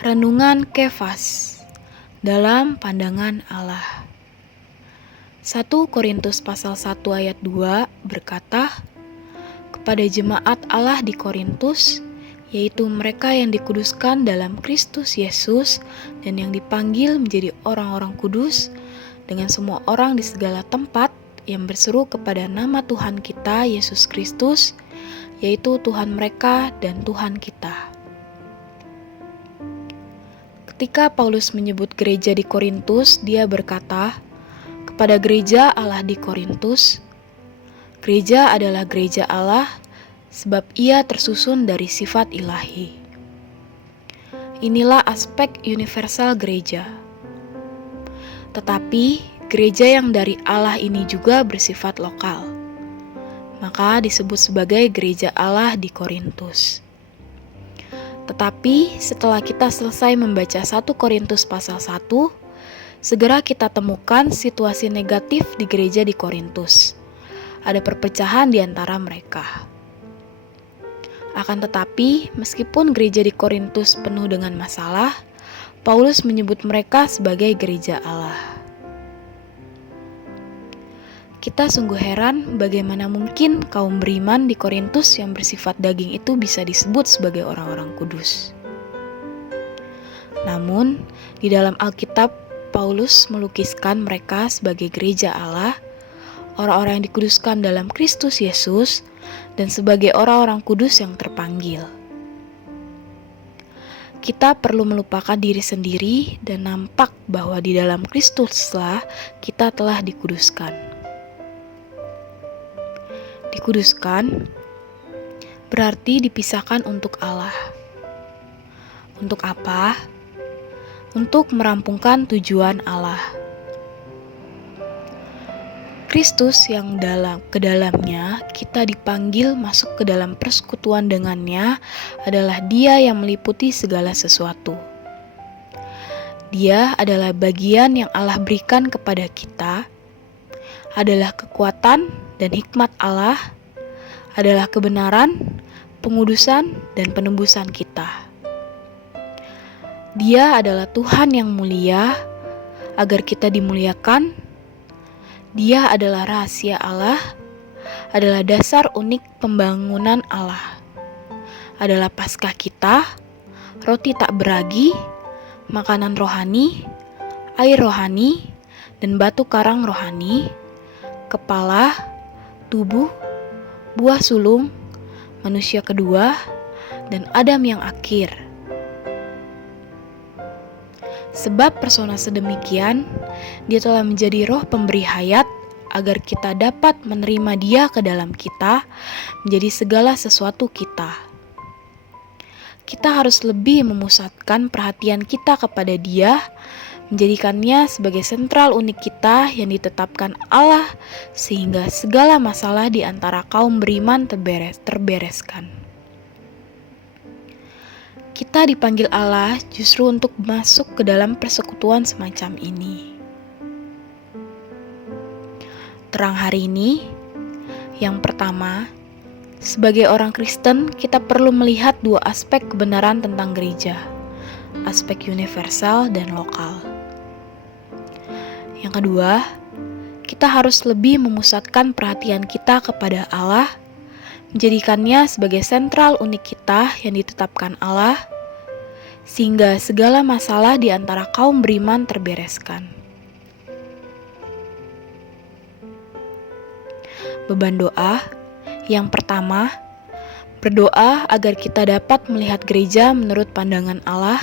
Renungan Kefas dalam pandangan Allah. 1 Korintus pasal 1 ayat 2 berkata, kepada jemaat Allah di Korintus, yaitu mereka yang dikuduskan dalam Kristus Yesus dan yang dipanggil menjadi orang-orang kudus, dengan semua orang di segala tempat yang berseru kepada nama Tuhan kita Yesus Kristus, yaitu Tuhan mereka dan Tuhan kita. Ketika Paulus menyebut gereja di Korintus, dia berkata, kepada gereja Allah di Korintus, gereja adalah gereja Allah sebab ia tersusun dari sifat ilahi. Inilah aspek universal gereja. Tetapi gereja yang dari Allah ini juga bersifat lokal. Maka disebut sebagai gereja Allah di Korintus. Tetapi setelah kita selesai membaca 1 Korintus pasal 1, segera kita temukan situasi negatif di gereja di Korintus. Ada perpecahan di antara mereka. Akan tetapi, meskipun gereja di Korintus penuh dengan masalah, Paulus menyebut mereka sebagai gereja Allah. Kita sungguh heran bagaimana mungkin kaum beriman di Korintus yang bersifat daging itu bisa disebut sebagai orang-orang kudus. Namun, di dalam Alkitab, Paulus melukiskan mereka sebagai gereja Allah, orang-orang yang dikuduskan dalam Kristus Yesus, dan sebagai orang-orang kudus yang terpanggil. Kita perlu melupakan diri sendiri dan nampak bahwa di dalam Kristuslah kita telah dikuduskan. Dikuduskan berarti dipisahkan untuk Allah. Untuk apa? Untuk merampungkan tujuan Allah. Kristus yang ke dalamnya kita dipanggil masuk ke dalam persekutuan dengannya adalah Dia yang meliputi segala sesuatu. Dia adalah bagian yang Allah berikan kepada kita, adalah kekuatan dan hikmat Allah, adalah kebenaran, pengudusan, dan penebusan kita. Dia adalah Tuhan yang mulia, agar kita dimuliakan. Dia adalah rahasia Allah, adalah dasar unik pembangunan Allah, adalah Paskah kita, roti tak beragi, makanan rohani, air rohani, dan batu karang rohani, kepala, tubuh, buah sulung, manusia kedua, dan Adam yang akhir. Sebab persona sedemikian, Dia telah menjadi roh pemberi hayat agar kita dapat menerima Dia ke dalam kita, menjadi segala sesuatu kita. Kita harus lebih memusatkan perhatian kita kepada Dia, menjadikannya sebagai sentral unik kita yang ditetapkan Allah, sehingga segala masalah di antara kaum beriman terbereskan. Kita dipanggil Allah justru untuk masuk ke dalam persekutuan semacam ini. Terang hari ini, yang pertama, sebagai orang Kristen, kita perlu melihat dua aspek kebenaran tentang gereja, aspek universal dan lokal. Yang kedua, kita harus lebih memusatkan perhatian kita kepada Allah, menjadikannya sebagai sentral unik kita yang ditetapkan Allah, sehingga segala masalah di antara kaum beriman terbereskan. Beban doa yang pertama, berdoa agar kita dapat melihat gereja menurut pandangan Allah,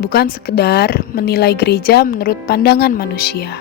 bukan sekedar menilai gereja menurut pandangan manusia.